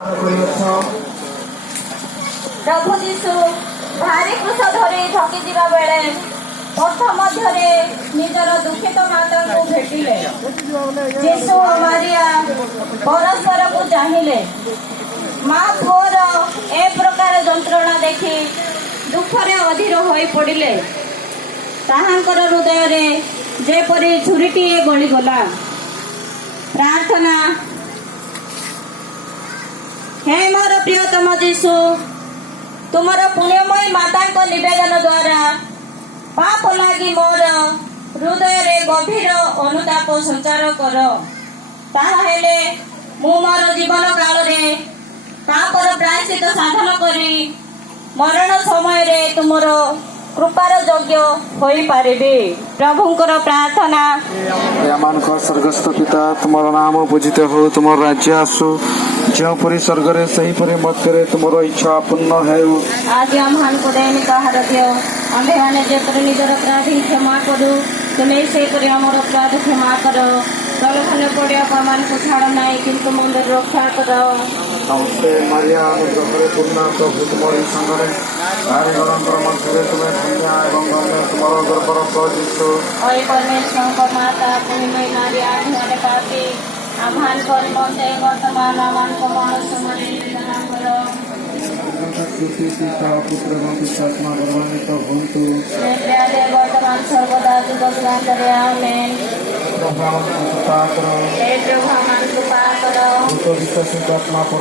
प्रभु जीशु भारी क्रूस धरी थकी जा बेले पथ मध्य निजर दुखित माता को भेटिले। जीशु मारिया परस्पर को चाहिए। माँ पुअर ए प्रकार जंत्रणा देखी दुखरे अधीर हो पड़े। ताहांकर हृदय रे जेपरी छुरीटीए गलीगला। प्रार्थना। हे मोर प्रियतम जीशु, तुमर पुण्यमय माता को निवेदन द्वारा पाप लगी मोर हृदय रे गभीर अनुताप संचार कर। ताहेले मु मोर जीवन काल रे पापर प्रायश्चित साधन करी मरण समय रे तुमर कृपार योग्य होई पारिबी। प्रभुंकर प्रार्थना। स्वर्गस्थ पिता, तुमर नाम पूजित हो, तुम राज्य आसु, जोपरी स्वर्ग रे सहीपरी मध्य तुमर इच्छा पूर्ण है। आज आम्हां को दैनिक आहार दियो। आम्भे माने जेपरी निजर अपराध क्षमा करू, तुमे सेपरी हमर अपराध क्षमा कर। प्रलोभन पड़िया पामान को छाड़ नाई, किंतु मंदिर रक्षा कर। नमस्ते मारिया, अनुग्रह पूर्ण प्रभु तुम्हारी संगरे नारी गणकर मध्य तुम्हें धन्य एवं धन्य तुमर गर्भर फल जीशु। ओए परमेश्वर को माता पुण्यमय नारी आठवारे पापी आम्हां को निमंते वर्तमान आम्हां को मनुष्य मरे निदान करो। पुत्र एवं पितात्मा गर्वान्वित हन्तु। वर्तमान सर्वदा जुग जुगान्तरे आमेन। प्रभु कृपा करो। हे प्रभु कृपा करो। भूत विश्वासित आत्मा पर